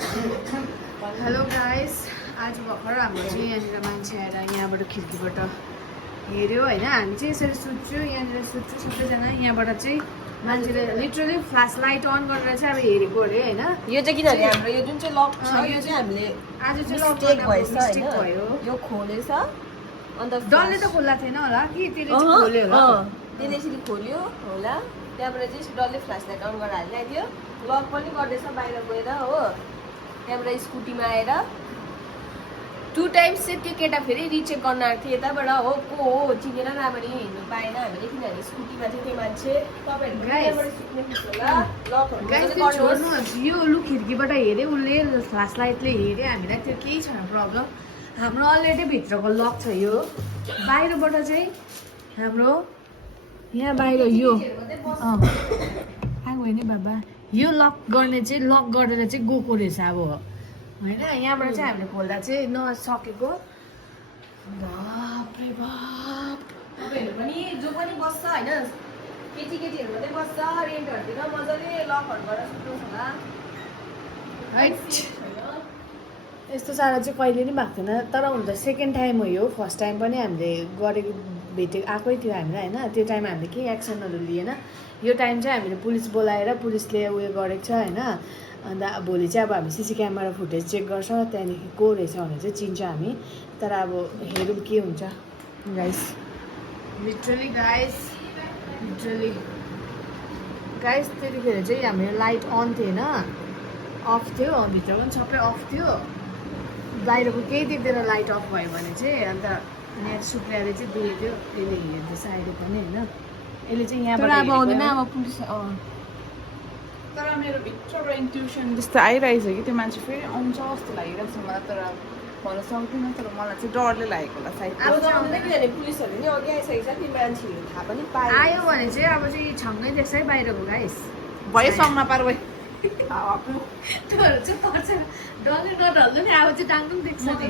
Hello guys, आज भर्खर हाम्रो चाहिँ यहाँनिर मान्छे आएर यहाँबाट खिड्कीबाट हेऱ्यो होइन। हामी चाहिँ यसरी सुत्छौँ, यहाँनिर सुत्छौँ सबैजना। यहाँबाट चाहिँ मान्छेले लिटरली फ्ल्यास लाइट अन गरेर चाहिँ अब हेरेको अरे होइन। यो चाहिँ किनभने हाम्रो यो जुन चाहिँ लक छ यो चाहिँ हामीले आज चाहिँ लक मिस्टेक भएछ भयो। यो खोलेछ अन्त डल्ले त खुल्ला थिएन होला कि त्यसले चाहिँ खोल्यो होला। त्यसले यसरी खोल्यो होला, त्यहाँबाट चाहिँ डल्ले फ्ल्यास लाइट अन गरेर हालिदियो। लक पनि गर्दैछ बाहिर गएर हो। त्यहाँबाट स्कुटीमा आएर 2 टाइम्स चाहिँ त्यो केटा फेरि रिचेक गर्न आएको थियो यताबाट हो को हो चिनेर राम्ररी हिँड्नु पाएन हामीले, किनभने स्कुटीमा चाहिँ त्यो मान्छे छोड्नुहोस्। यो लु खिड्कीबाट हेऱ्यो उसले, फ्ल्यास लाइटले हेऱ्यो हामीलाई, त्यो केही छैन प्रब्लम। हाम्रो अलरेडी भित्रको लक छ। यो बाहिरबाट चाहिँ हाम्रो यहाँ बाहिर यो आएको होइन बाबा, यो लक गर्ने चाहिँ लक गरेर चाहिँ गएको रहेछ अब होइन। यहाँबाट चाहिँ हामीले खोल्दा चाहिँ नसकेको। बाप रे बाप, तपाईँहरू पनि जो पनि बस्छ होइन, केटीकेटीहरू मात्रै बस्छ रेन्टहरूतिर मजाले लकहरू गरेर सुत्नुहोस् होला। यस्तो साह्रो चाहिँ कहिले नि भएको थिएन, तर हुन त सेकेन्ड टाइम हो यो। फर्स्ट टाइम पनि हामीले गरेको भेटेको आएकै थियो हामीलाई होइन। त्यो टाइम हामीले केही एक्सनहरू लिएन। यो टाइम चाहिँ हामीले पुलिस बोलाएर पुलिसले उयो गरेको छ होइन। अन्त भोलि चाहिँ अब हामी सिसी क्यामेरा फुटेज चेक गर्छ, त्यहाँदेखि को रहेछ भनेर चाहिँ चिन्छ हामी। तर अब हेरौँ के हुन्छ गाइस। लिटरली गाइस त्यतिखेर चाहिँ हाम्रो लाइट अन थिएन, अफ थियो। भित्र पनि सबै अफ थियो, बाहिरको केही देख्दैन लाइट अफ भयो भने चाहिँ। अन्त यहाँ सुक्रियाले चाहिँ देख्यो, त्यसले हेर्दैछ अहिले पनि होइन। यसले चाहिँ यहाँबाट अब आउँदैन अब पुलिस। तर मेरो भित्रबाट इन्ट्युसन जस्तो आइरहेछ कि त्यो मान्छे फेरि आउँछ जस्तो लागिरहेको छ मलाई। तर भन्न सक्दिनँ, तर मलाई चाहिँ डरले लागेको होला सायद। अब आउँदैन किनभने पुलिसहरू नि अघि आइसकेको छ, त्यो मान्छेहरू थाहा पनि पायो आयो भने चाहिँ अब चाहिँ छङ्गै देख्छ है बाहिरको गाइस। भयो सङ्गमा पार भयो त्योहरू चाहिँ पर्छ, डल्लै नढल्नु नि अब चाहिँ टाङ्नु पनि देख्छ नि।